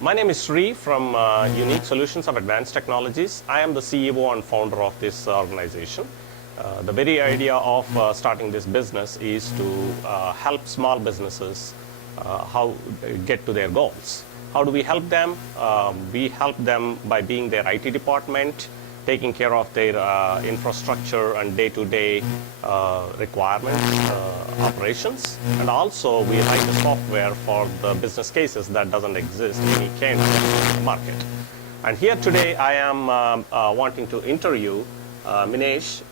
My name is Sri from Unique Solutions of Advanced Technologies. I am the CEO and founder of this organization. The very idea of starting this business is to help small businesses how get to their goals. How do we help them? We help them by being their IT department, taking care of their infrastructure and day-to-day requirements, operations. And also, we write the software for the business cases that doesn't exist in any kind of market. And here today, I am wanting to interview Minesh,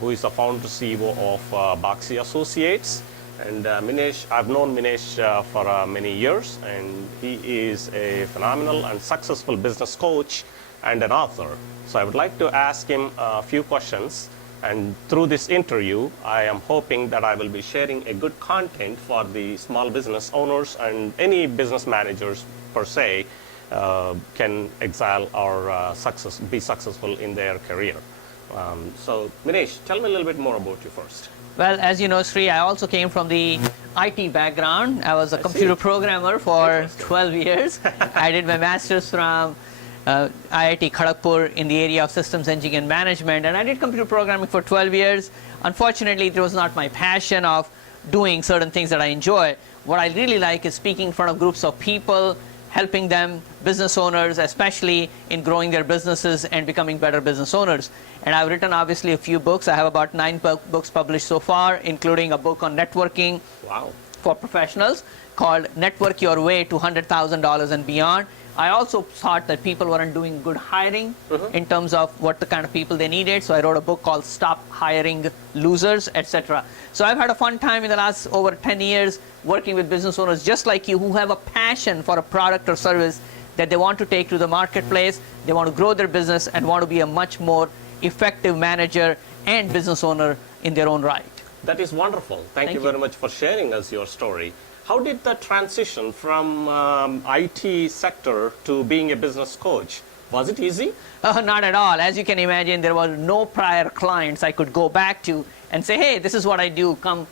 who is the founder CEO of Baxi Associates. And Minesh, I've known Minesh for many years, and he is a phenomenal and successful business coach and an author. So I would like to ask him a few questions, and through this interview, I am hoping that I will be sharing a good content for the small business owners and any business managers per se can excel or be successful in their career. So Minesh, tell me a little bit more about you first. Well, as you know, Sri, I also came from the IT background. I was a computer programmer for 12 years. I did my master's from IIT Kharagpur in the area of systems engineering and management, and I did computer programming for 12 years. Unfortunately, it was not my passion of doing certain things that I enjoy. What I really like is speaking in front of groups of people, helping them, business owners, especially in growing their businesses and becoming better business owners. And I've written obviously a few books. I have about 9 books published so far, including a book on networking for professionals called Network Your Way to $100,000 and Beyond. I also thought that people weren't doing good hiring in terms of what the kind of people they needed. So I wrote a book called Stop Hiring Losers, etc. So I've had a fun time in the last over 10 years working with business owners just like you who have a passion for a product or service that they want to take to the marketplace. They want to grow their business and want to be a much more effective manager and business owner in their own right. That is wonderful. Thank you very much for sharing us your story. How did the transition from IT sector to being a business coach? Was it easy? Not at all. As you can imagine, there were no prior clients I could go back to and say, hey, this is what I do, come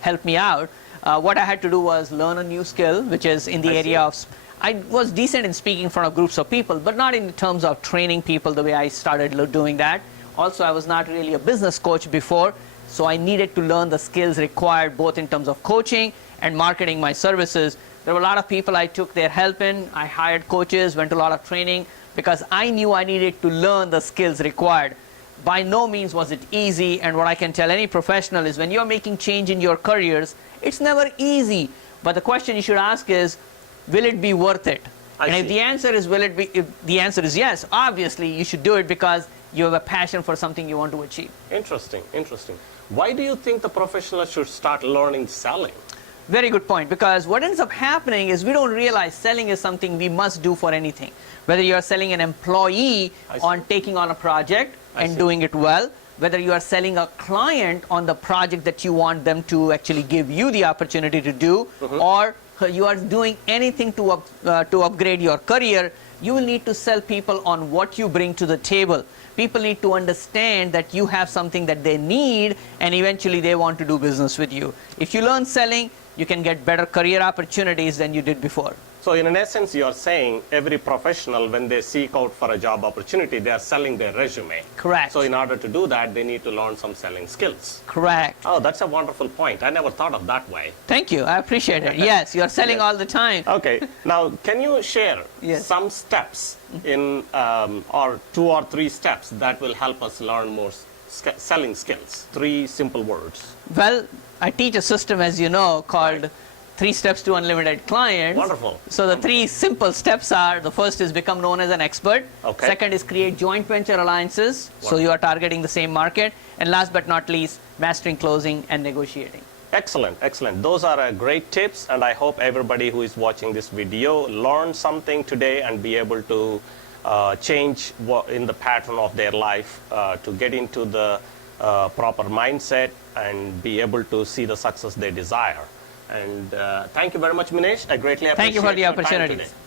help me out. What I had to do was learn a new skill, which is in the area of, I was decent in speaking in front of groups of people, but not in terms of training people the way I started doing that. Also, I was not really a business coach before, so I needed to learn the skills required both in terms of coaching and marketing my services. There were a lot of people I took their help in. I hired coaches, went to a lot of training because I knew I needed to learn the skills required. By no means was it easy, and what I can tell any professional is when you're making change in your careers, it's never easy. But the question you should ask is, will it be worth it? If the answer is if the answer is yes, obviously you should do it because you have a passion for something you want to achieve. Interesting, interesting. Why do you think the professional should start learning selling? Very good point, because what ends up happening is we don't realize selling is something we must do for anything. Whether you are selling an employee on taking on a project and doing it well, whether you are selling a client on the project that you want them to actually give you the opportunity to do, or you are doing anything to upgrade your career, you will need to sell people on what you bring to the table. People need to understand that you have something that they need, and eventually they want to do business with you. If you learn selling, you can get better career opportunities than you did before. So in essence, you are saying every professional, when they seek out for a job opportunity, they are selling their resume. Correct. So in order to do that, they need to learn some selling skills. Correct. Oh, that's a wonderful point. I never thought of that way. Thank you. I appreciate it. Yes, you are selling all the time. Okay. Now, can you share some steps in or 2 or 3 steps that will help us learn more selling skills? 3 simple words. Well, I teach a system, as you know, called 3 Steps to Unlimited Clients. Wonderful. So the 3 simple steps are, the first is become known as an expert. Okay. Second is create joint venture alliances. Wonderful. So you are targeting the same market. And last but not least, mastering closing and negotiating. Excellent, excellent. Those are great tips, and I hope everybody who is watching this video learned something today and be able to change in the pattern of their life to get into the proper mindset and be able to see the success they desire. And thank you very much, Minesh. I greatly appreciate Thank you for the opportunity. Time today.